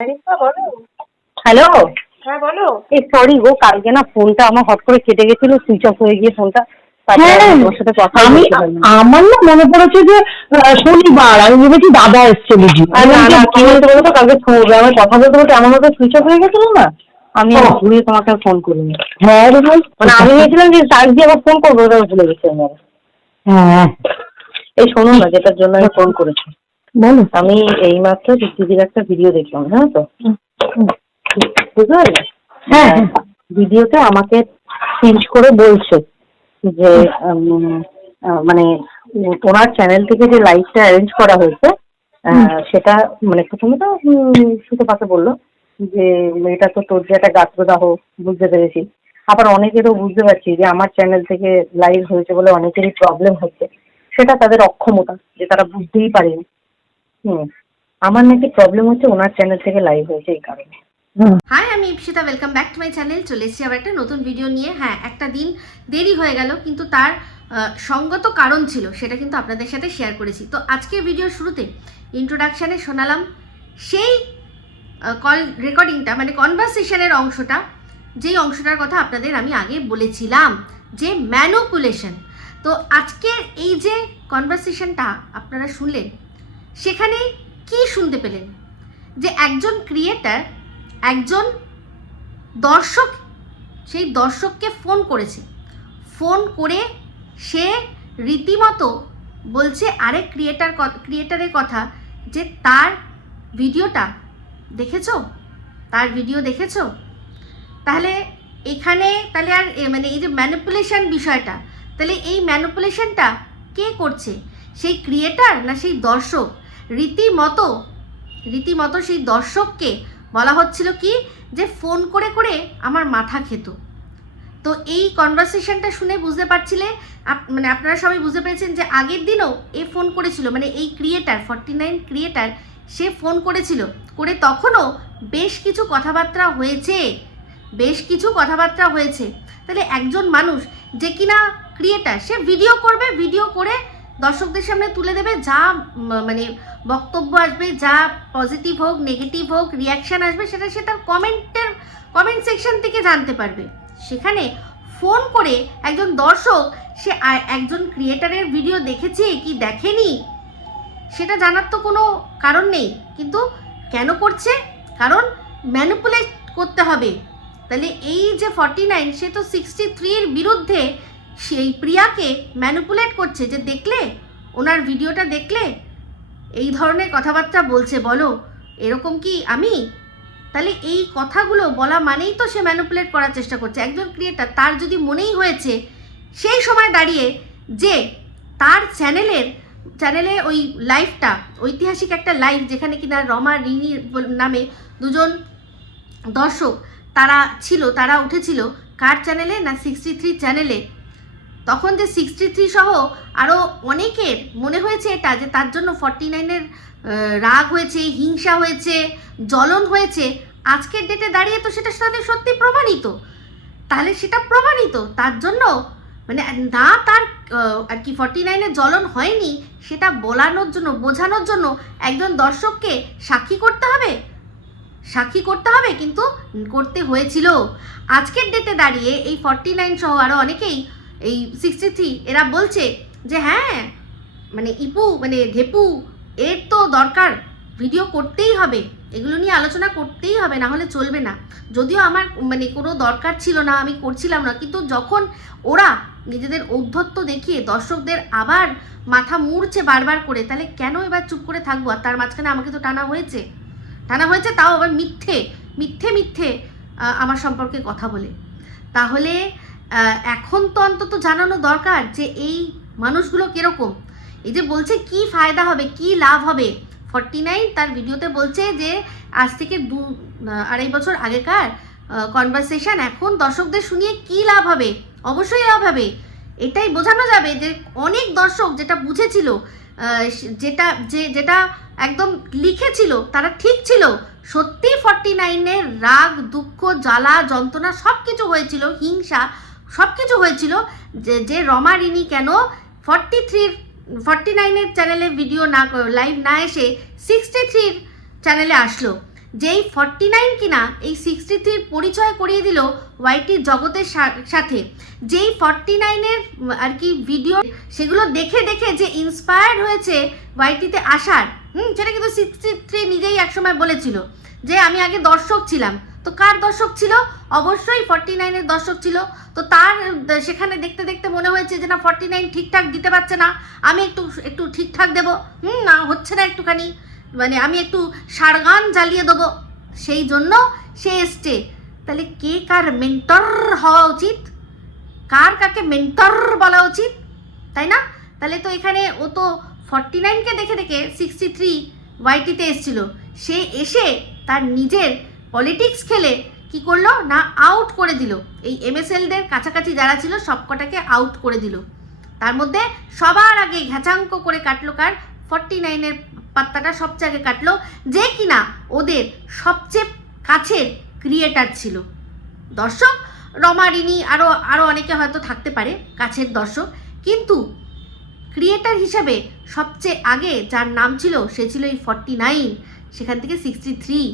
বলো। হ্যালো। হ্যাঁ বলো। এই সরি গো, কালকে না ফোনটা আমার হট করে কেটে গেছিল, সুইচ অফ হয়ে গিয়ে ফোনটা। হ্যাঁ, তোমার সাথে কথা আমি আমার না মনে পড়েছে যে শনিবার আমি ভেবেছি দাদা এসছে বুঝি। না না, কি বলতে বলো তো, কালকে আমার কথা বলতে বলতে এমন ভাবে সুইচ অফ হয়ে গেছিল না, আমি আর ঘুরিয়ে তোমাকে ফোন করিনি। হ্যাঁ রে ভাই, মানে আমি ভেবেছিলাম যে চার্জ দিয়ে আবার ফোন করবো, ওটা ভুলে গেছি আমি আবার। হ্যাঁ এই শোনো না, যেটার জন্য আমি ফোন করেছি। বলো। আমি এইমাত্র দিদির একটা ভিডিও দেখলাম, হ্যাঁ তো বুঝতে পারলে? হ্যাঁ ভিডিওতে আমাকে পিঞ্চ করে বলছে যে মানে ওনার চ্যানেল থেকে যে লাইভটা অ্যারেঞ্জ করা হয়েছে সেটা মানে প্রথমে তো সুতপাকে বললো যে এটা তো তোর যে একটা গাত্রদাহ, বুঝতে পেরেছি। আবার অনেকেরও বুঝতে পারছি যে আমার চ্যানেল থেকে লাইভ হয়েছে বলে অনেকেরই প্রবলেম হচ্ছে, সেটা তাদের অক্ষমতা, যে তারা বুঝতেই পারেনি। আমার নাকি প্রবলেম হচ্ছে ওনার চ্যানেল থেকে লাইভ হয়েছে এই কারণে। হাই, আমি Ipsita, welcome back to my channel. চলে এসেছি আবার একটা নতুন ভিডিও নিয়ে। হ্যাঁ, একটা দিন দেরি হয়ে গেল, কিন্তু তার সঙ্গত কারণ ছিল, সেটা কিন্তু আপনাদের সাথে শেয়ার করেছি। তো আজকের ভিডিওর শুরুতে ইন্ট্রোডাকশানে শোনালাম সেই কল রেকর্ডিংটা, মানে কনভারসেশনের অংশটা, যেই অংশটার কথা আপনাদের আমি আগে বলেছিলাম যে ম্যানুপুলেশন। তো আজকের এই যে কনভারসেশনটা আপনারা শুনলেন, সেখানে কি শুনতে পেলেন? যে একজন ক্রিয়েটার, একজন দর্শক, সেই দর্শককে ফোন করেছে। ফোন করে সে রীতিমতো বলছে আরেক ক্রিয়েটারের কথা, যে তার ভিডিওটা দেখেছো, তার ভিডিও দেখেছো। তাহলে এখানে তাহলে আর মানে এই যে ম্যানিপুলেশন বিষয়টা, তাহলে এই ম্যানিপুলেশনটা কে করছে? সেই ক্রিয়েটার না সেই দর্শক? রীতিমতো সেই দর্শককে বলা হচ্ছিল কি, যে ফোন করে করে আমার মাথা খেত। তো এই কনভারসেশনটা শুনে বুঝতে পারছিলে, মানে আপনারা সবাই বুঝতে পেরেছেন যে আগের দিনও এ ফোন করেছিল, মানে এই ক্রিয়েটার 49 ক্রিয়েটার, সে ফোন করেছিল, করে তখনও বেশ কিছু কথাবার্তা হয়েছে। তাহলে একজন মানুষ যে কিনা ক্রিয়েটার, সে ভিডিও করবে, ভিডিও করে দর্শকদের সামনে তুলে দেবে, যা মানে বক্তব্য আসবে, যা পজিটিভ হোক নেগেটিভ হোক রিয়াকশান আসবে, সেটা সে তার কমেন্ট সেকশন থেকে জানতে পারবে। সেখানে ফোন করে একজন দর্শক, সে একজন ক্রিয়েটারের ভিডিও দেখেছে কি দেখেনি সেটা জানার তো কোনো কারণ নেই, কিন্তু কেন করছে? কারণ ম্যানিপুলেট করতে হবে। তাহলে এই যে 49, সে তো 63-র বিরুদ্ধে সেই প্রিয়াকে ম্যানিপুলেট করছে, যে দেখলে ওনার ভিডিওটা দেখলে এই ধরনের কথাবার্তা বলছে, বলো এরকম কি আমি? তাহলে এই কথাগুলো বলা মানেই তো সে ম্যানিপুলেট করার চেষ্টা করছে। একজন ক্রিয়েটার, তার যদি মনেই হয়েছে সেই সময় দাঁড়িয়ে যে তার চ্যানেলে ওই লাইভটা, ঐতিহাসিক একটা লাইভ, যেখানে কিনা রমা রিনি নামে দুজন দর্শক তারা ছিল, তারা উঠেছিল কার চ্যানেলে না 63 চ্যানেলে। তখন যে 63 সহ আরও অনেকের মনে হয়েছে এটা, যে তার জন্য 49-এর রাগ হয়েছে, হিংসা হয়েছে, জ্বলন হয়েছে। আজকের ডেটে দাঁড়িয়ে তো সেটা সত্যি প্রমাণিত। তাহলে সেটা প্রমাণিত, তার জন্য মানে না তার আর কি 49-এর জ্বলন হয়নি, সেটা বলানোর জন্য, বোঝানোর জন্য একজন দর্শককে সাক্ষী করতে হবে, কিন্তু করতে হয়েছিল। আজকের ডেটে দাঁড়িয়ে এই 49 সহ আরও অনেকেই, এই 63, এরা বলছে যে হ্যাঁ মানে ইপু মানে ঢেপু, এর তো দরকার, ভিডিও করতেই হবে, এগুলো নিয়ে আলোচনা করতেই হবে, না হলে চলবে না। যদিও আমার মানে কোনো দরকার ছিল না, আমি করছিলাম না, কিন্তু যখন ওরা নিজেদের ঔদ্ধত্য দেখিয়ে দর্শকদের আবার মাথা মুড়ছে বারবার করে, তাহলে কেন এবার চুপ করে থাকবো? আর তার মাঝখানে আমাকে তো টানা হয়েছে, তাও আবার মিথ্যে আমার সম্পর্কে কথা বলে। তাহলে এখন তো অন্তত জানানো দরকার যে এই মানুষগুলো কীরকম। এই যে বলছে কি ফায়দা হবে, কি লাভ হবে, 49 তার ভিডিওতে বলছে যে আজ থেকে 2-2.5 বছর আগেকার কনভারসেশন এখন দর্শকদের শুনিয়ে কি লাভ হবে? অবশ্যই লাভ হবে। এটাই বোঝানো যাবে যে অনেক দর্শক যেটা বুঝেছিল, যেটা একদম লিখেছিল, তারা ঠিক ছিল। সত্যি 49-এর রাগ, দুঃখ, জ্বালা, যন্ত্রণা সব কিছু হয়েছিল, হিংসা সব কিছু হয়েছিল, যে রমা রিনি কেন 49-এর চ্যানেলে ভিডিও না, লাইভ না এসে 63-র চ্যানেলে আসলো। যেই 49 কিনা এই 63 পরিচয় করিয়ে দিল ওয়াইটির জগতের সাথে, যেই 49-এর আর কি ভিডিও সেগুলো দেখে দেখে যে ইন্সপায়ার্ড হয়েছে ওয়াইটিতে আসার, সেটা কিন্তু 63 নিজেই একসময় বলেছিল যে আমি আগে দর্শক ছিলাম। তো কার দর্শক ছিল? অবশ্যই 49-এর দর্শক ছিল। তো তার সেখানে দেখতে দেখতে মনে হয়েছে যে না 49 ঠিকঠাক দিতে পারছে না, আমি একটু ঠিকঠাক দেবো, না হচ্ছে না একটুখানি, মানে আমি একটু সারগান জ্বালিয়ে দেবো, সেই জন্য সে এসছে। তাহলে কে কার মেন্টর হওয়া উচিত, কার কাকে মেন্টর বলা উচিত, তাই না? তাহলে তো এখানে ও তো 49-কে দেখে দেখে 63 ওয়াইটিতে এসছিল, সে এসে তার নিজের পলিটিক্স খেলে কি করলো না আউট করে দিল, এই MSLদের কাছাকাছি যারা ছিল সবকটাকে আউট করে দিল। তার মধ্যে সবার আগে ঘ্যাচাঙ্ক করে কাটলো কার? 49-এর পাত্তাটা সবচেয়ে আগে কাটলো, যে কিনা ওদের সবচেয়ে কাছের ক্রিয়েটার ছিল। দর্শক রমা রিনি আরও অনেকে হয়তো থাকতে পারে কাছের দর্শক, কিন্তু ক্রিয়েটার হিসাবে সবচেয়ে আগে যার নাম ছিল সে ছিল এই 49, সেখান থেকে 63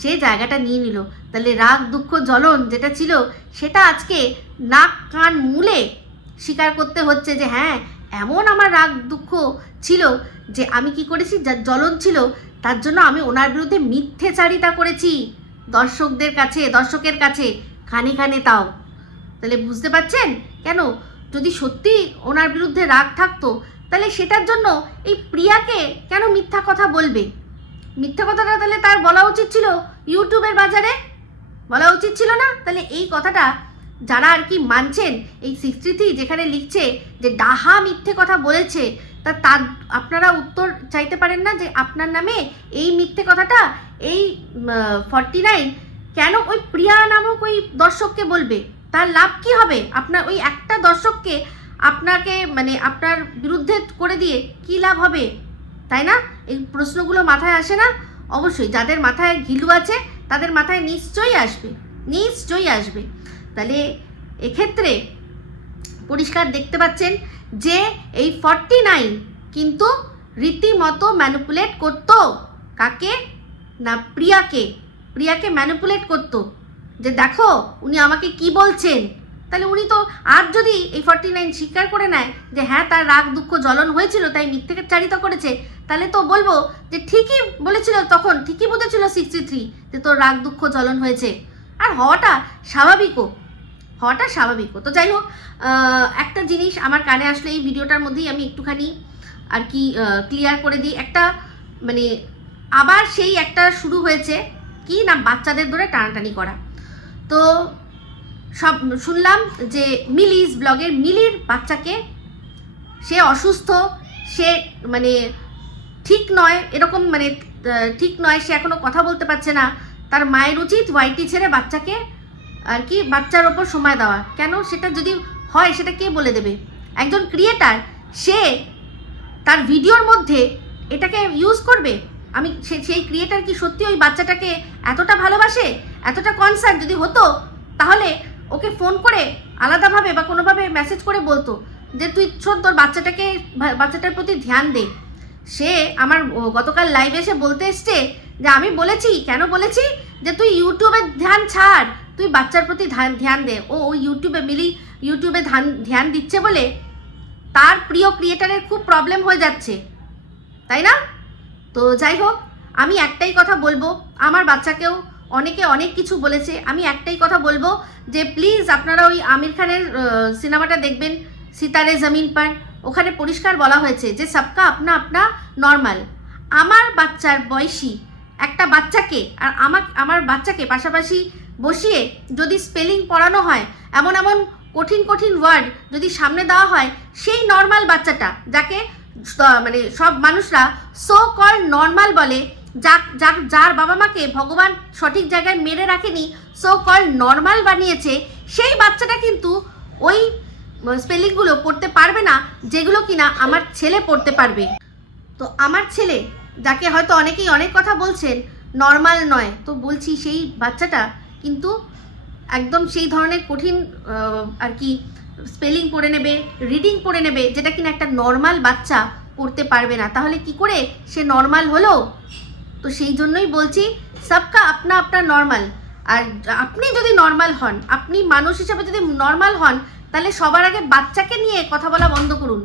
সে জায়গাটা নিয়ে নিল। তাহলে রাগ দুঃখ জ্বলন যেটা ছিল সেটা আজকে নাক কান মুলে স্বীকার করতে হচ্ছে যে হ্যাঁ এমন আমার রাগ দুঃখ ছিল যে আমি কি করেছি, যার জ্বলন ছিল তার জন্য আমি ওনার বিরুদ্ধে মিথ্যেচারিতা করেছি দর্শকের কাছে কানে কানে। তাও তাহলে বুঝতে পারছেন কেন? যদি সত্যি ওনার বিরুদ্ধে রাগ থাকতো তাহলে সেটার জন্য এই প্রিয়াকে কেন মিথ্যা কথা বলবে? মিথ্যা কথাটা তাহলে তার বলা উচিত ছিল ইউটিউবের বাজারে, বলা উচিত ছিল না? তাহলে এই কথাটা যারা আর কি মানছেন, এই 63 যেখানে লিখছে যে ডাহা মিথ্যে কথা বলেছে, তার আপনারা উত্তর চাইতে পারেন না যে আপনার নামে এই মিথ্যে কথাটা এই 49 কেন ওই প্রিয়া নামক ওই দর্শককে বলবে? তার লাভ কি হবে? আপনার ওই একটা দর্শককে আপনাকে মানে আপনার বিরুদ্ধে করে দিয়ে কি লাভ হবে, তাই না? এই প্রশ্নগুলো মাথায় আসে না? অবশ্যই যাদের মাথায় ঘিলু আছে তাদের মাথায় নিশ্চয়ই আসবে। তাহলে এক্ষেত্রে পরিষ্কার দেখতে পাচ্ছেন যে এই 49 কিন্তু রীতিমতো ম্যানিপুলেট করতো কাকে না প্রিয়াকে ম্যানিপুলেট করতো যে দেখো উনি আমাকে কি বলছেন। তাহলে উনি তো আর যদি এই 49 স্বীকার করে নেয় যে হ্যাঁ তার রাগ দুঃখ জ্বলন হয়েছিল তাই মিথ্যেচারিতা করেছে, তাহলে তো বলবো যে ঠিকই বলেছিল, তখন ঠিকই বুঝেছিল 63 যে তোর রাগ দুঃখ জ্বলন হয়েছে, আর হওয়াটা স্বাভাবিকও। তো যাই হোক, একটা জিনিস আমার কানে আসলে এই ভিডিওটার মধ্যেই আমি একটুখানি আর কি ক্লিয়ার করে দিই। একটা মানে আবার সেই একটা শুরু হয়েছে কি না বাচ্চাদের ধরে টানাটানি করা। তো সব শুনলাম যে মিলিস ব্লগের মিলির বাচ্চাকে সে অসুস্থ, সে মানে ঠিক নয়, এরকম মানে ঠিক নয়, সে এখনো কথা বলতে পারছে না, তার মায়ের উচিত ওয়াইটি ছেড়ে বাচ্চাকে আর কি বাচ্চার ওপর সময় দেওয়া। কেন? সেটা যদি হয় সেটা কে বলে দেবে? একজন ক্রিয়েটার সে তার ভিডিওর মধ্যে এটাকে ইউজ করবে। আমি সেই ক্রিয়েটার কি সত্যি ওই বাচ্চাটাকে এতটা ভালোবাসে, এতটা কনসার্ন? যদি হতো তাহলে ওকে ফোন করে আলাদাভাবে বা কোনোভাবে মেসেজ করে বলতো যে তুই শোন তোর বাচ্চাটার প্রতি ধ্যান দে। সে আমার গতকাল লাইভে এসে বলতে এসছে যে আমি বলেছি, কেন বলেছি যে তুই ইউটিউবের ধ্যান ছাড়, তুই বাচ্চার প্রতি ধ্যান দে। ও ইউটিউবে ধ্যান দিচ্ছে বলে তার প্রিয় ক্রিয়েটারের খুব প্রবলেম হয়ে যাচ্ছে, তাই না? তো যাই হোক, আমি একটাই কথা বলবো, আমার বাচ্চাকেও অনেকে অনেক কিছু বলেছে, আমি একটাই কথা বলবো যে প্লিজ আপনারা ওই আমির খানের সিনেমাটা দেখবেন সিতারে জমিন পার, ওখানে পরিষ্কার বলা হয়েছে যে সবকা আপনা আপনা নর্মাল। আমার বাচ্চার বয়সী একটা বাচ্চাকে আর আমার বাচ্চাকে পাশাপাশি বসিয়ে যদি স্পেলিং পড়ানো হয়, এমন কঠিন ওয়ার্ড যদি সামনে দেওয়া হয়, সেই নর্মাল বাচ্চাটা যাকে মানে সব মানুষরা সো কল নর্মাল বলে, যার বাবা মাকে ভগবান সঠিক জায়গায় মেরে রাখেনি, সো কল নর্মাল বানিয়েছে, সেই বাচ্চাটা কিন্তু ওই স্পেলিংগুলো পড়তে পারবে না যেগুলো কিনা আমার ছেলে পড়তে পারবে। তো আমার ছেলে, যাকে হয়তো অনেকেই অনেক কথা বলছেন নর্মাল নয়, তো বলছি সেই বাচ্চাটা কিন্তু একদম সেই ধরনের কঠিন আর কি স্পেলিং পড়ে নেবে, রিডিং পড়ে নেবে, যেটা কিনা একটা নর্মাল বাচ্চা পড়তে পারবে না। তাহলে কি করে সে নর্মাল হলো? তো সেই জন্যই বলছি সবকা আপনা আপনা নর্মাল। আর আপনি যদি নর্মাল হন, আপনি মানুষ হিসাবে যদি নর্মাল হন, তাহলে সবার আগে বাচ্চাকে নিয়ে কথা বলা বন্ধ করুন।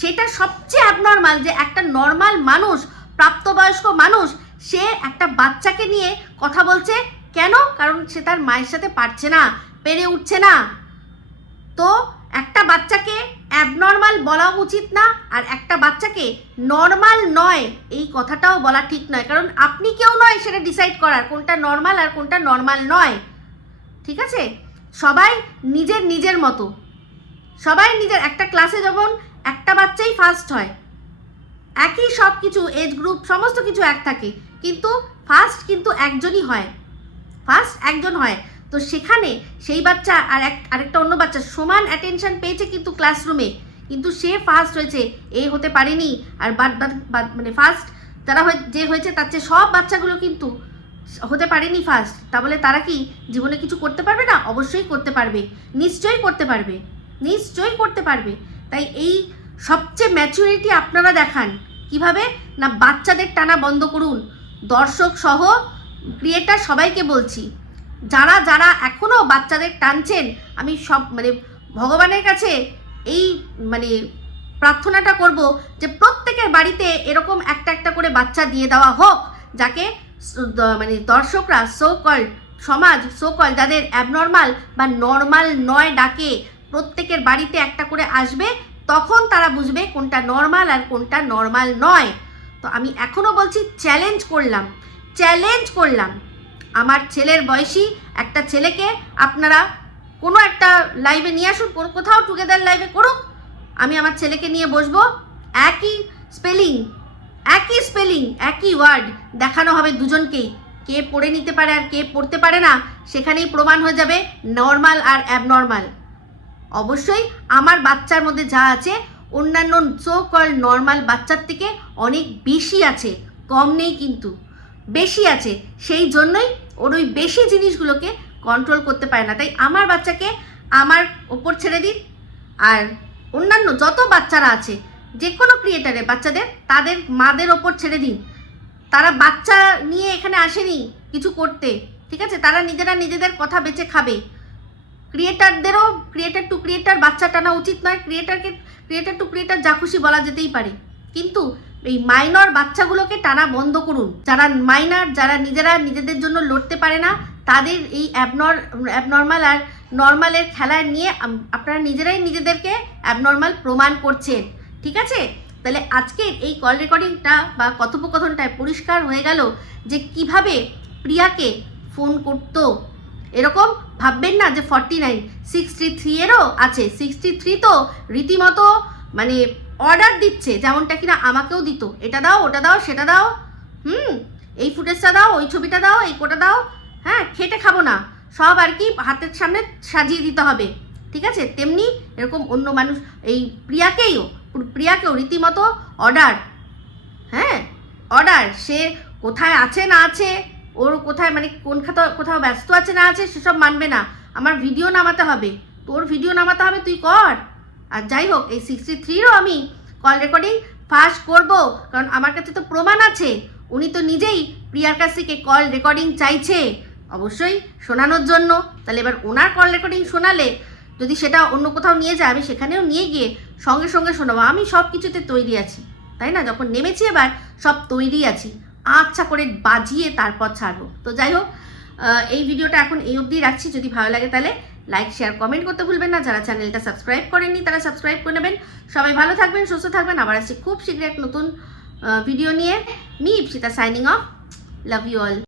সেটা সবচেয়ে অ্যাবনর্মাল যে একটা নর্মাল মানুষ, প্রাপ্তবয়স্ক মানুষ, সে একটা বাচ্চাকে নিয়ে কথা বলছে। কেন? কারণ সে তার মায়ের সাথে পারছে না, পেরে উঠছে না। তো একটা বাচ্চাকে অ্যাবনর্মাল বলা উচিত না, আর একটা বাচ্চাকে নর্মাল নয় এই কথাটাও বলা ঠিক নয়। কারণ আপনি কেউ নয় সেটা ডিসাইড করার কোনটা নর্মাল আর কোনটা নর্মাল নয়। ঠিক আছে? সবাই নিজের নিজের মতো, সবাই নিজের। একটা ক্লাসে যেমন একটা বাচ্চাই ফার্স্ট হয়, একই সব কিছু এজ গ্রুপ সমস্ত কিছু এক থাকে, কিন্তু ফার্স্ট কিন্তু একজনই হয়, ফার্স্ট একজন হয়। তো সেখানে সেই বাচ্চা আর আরেকটা অন্য বাচ্চা সমান অ্যাটেনশন পেয়েছে কিন্তু ক্লাসরুমে, কিন্তু সে ফার্স্ট হয়েছে, এ হতে পারেনি। আর মানে ফার্স্ট যারা যে হয়েছে তার চেয়ে সব বাচ্চাগুলো কিন্তু হতে পারেনি ফার্স্ট। তা বলে তারা কি জীবনে কিছু করতে পারবে না? অবশ্যই করতে পারবে, নিশ্চয়ই করতে পারবে, নিশ্চয়ই করতে পারবে। তাই এই সবচেয়ে ম্যাচুরিটি আপনারা দেখান কিভাবে না, বাচ্চাদের টানা বন্ধ করুন। দর্শক সহ ক্রিয়েটার সবাইকে বলছি, যারা যারা এখনও বাচ্চাদের টানছেন, আমি সব মানে ভগবানের কাছে এই মানে প্রার্থনাটা করব যে প্রত্যেকের বাড়িতে এরকম একটা একটা করে বাচ্চা দিয়ে দেওয়া হোক, যাকে মানে দর্শকরা সো-কল্ড সমাজ, সো-কল্ড যাদের অ্যাবনর্মাল বা নর্মাল নয় ডাকে, প্রত্যেকের বাড়িতে একটা করে আসবে, তখন তারা বুঝবে কোনটা নর্মাল আর কোনটা নর্মাল নয়। তো আমি এখনও বলছি, চ্যালেঞ্জ করলাম আমার ছেলের বয়সী একটা ছেলেকে আপনারা কোনো একটা লাইভে নিয়ে আসুন, কোথাও টুগেদার লাইভে করুক, আমি আমার ছেলেকে নিয়ে বসবো, একই স্পেলিং একই ওয়ার্ড দেখানো হবে দুজনকেই, কে পড়ে নিতে পারে আর কে পড়তে পারে না, সেখানেই প্রমাণ হয়ে যাবে নর্মাল আর অ্যাবনর্মাল। অবশ্যই আমার বাচ্চার মধ্যে যা আছে অন্যান্য সো কল্ড নর্মাল বাচ্চার থেকে অনেক বেশি আছে, কম নেই কিন্তু বেশি আছে। সেই জন্যই ওর ওই বেশি জিনিসগুলোকে কন্ট্রোল করতে পারে না। তাই আমার বাচ্চাকে আমার ওপর ছেড়ে দিন, আর অন্যান্য যত বাচ্চারা আছে যে কোনো ক্রিয়েটারের বাচ্চাদের তাদের মাদের ওপর ছেড়ে দিন। তারা বাচ্চা নিয়ে এখানে আসেনি কিছু করতে, ঠিক আছে? তারা নিজেরা নিজেদের কথা বেঁচে খাবে। ক্রিয়েটারদেরও ক্রিয়েটার টু ক্রিয়েটার বাচ্চা টানা উচিত নয়, ক্রিয়েটার টু ক্রিয়েটার যা খুশি বলা যেতেই পারে, কিন্তু এই মাইনর বাচ্চাগুলোকে টানা বন্ধ করুন। যারা মাইনর, যারা নিজেরা নিজেদের জন্য লড়তে পারে না, তাদের এই অ্যাবনর্মাল আর নর্মালের খেলা নিয়ে আপনারা নিজেরাই নিজেদেরকে অ্যাবনর্মাল প্রমাণ করছেন। ঠিক আছে? তাহলে আজকের এই কল রেকর্ডিংটা বা কথোপকথনটায় পরিষ্কার হয়ে গেল যে কিভাবে প্রিয়াকে ফোন করতো। এরকম ভাববেন না যে 49, 63-এরও আছে। 63 তো রীতিমতো মানে অর্ডার দিচ্ছে, যেমনটা কিনা আমাকেও দিত, এটা দাও, ওটা দাও, সেটা দাও, এই ফুটেজটা দাও, ওই ছবিটা দাও, এই কোটা দাও। হ্যাঁ, খেটে খাবো না, সব আর কি হাতের সামনে সাজিয়ে দিতে হবে। ঠিক আছে? তেমনি এরকম অন্য মানুষ, এই প্রিয়াকেও রীতিমতো অর্ডার, হ্যাঁ অর্ডার। সে কোথায় আছে না আছে, ওর কোথায় মানে কোথাও ব্যস্ত আছে না আছে, সেসব মানবে না। আমার ভিডিও নামাতে হবে, তোর ভিডিও নামাতে হবে, তুই কর। আর যাই হোক, এই 63-রও আমি কল রেকর্ডিং ফাঁস করব, কারণ আমার কাছে তো প্রমাণ আছে। উনি তো নিজেই প্রিয়ার কাছ থেকে কল রেকর্ডিং চাইছে, অবশ্যই শোনানোর জন্য। তাহলে এবার ওনার কল রেকর্ডিং শোনালে যদি সেটা অন্য কোথাও নিয়ে যায়, আমি সেখানেও নিয়ে গিয়ে সঙ্গে সঙ্গে শোনাবো। আমি সব কিছুতে তৈরি আছি, তাই না? যখন নেমেছি এবার সব তৈরি আছি, আচ্ছা করে বাজিয়ে তারপর ছাড়বো। তো যাই হোক, এই ভিডিওটা এখন এই অবধি রাখছি। যদি ভালো লাগে তাহলে লাইক, শেয়ার, কমেন্ট করতে ভুলবেন না। যারা চ্যানেলটা সাবস্ক্রাইব করেননি তারা সাবস্ক্রাইব করে নেবেন। সবাই ভালো থাকবেন, সুস্থ থাকবেন। আবার আসছি খুব শীঘ্রই এক নতুন ভিডিও নিয়ে। Me Ipsita signing off. Love you all.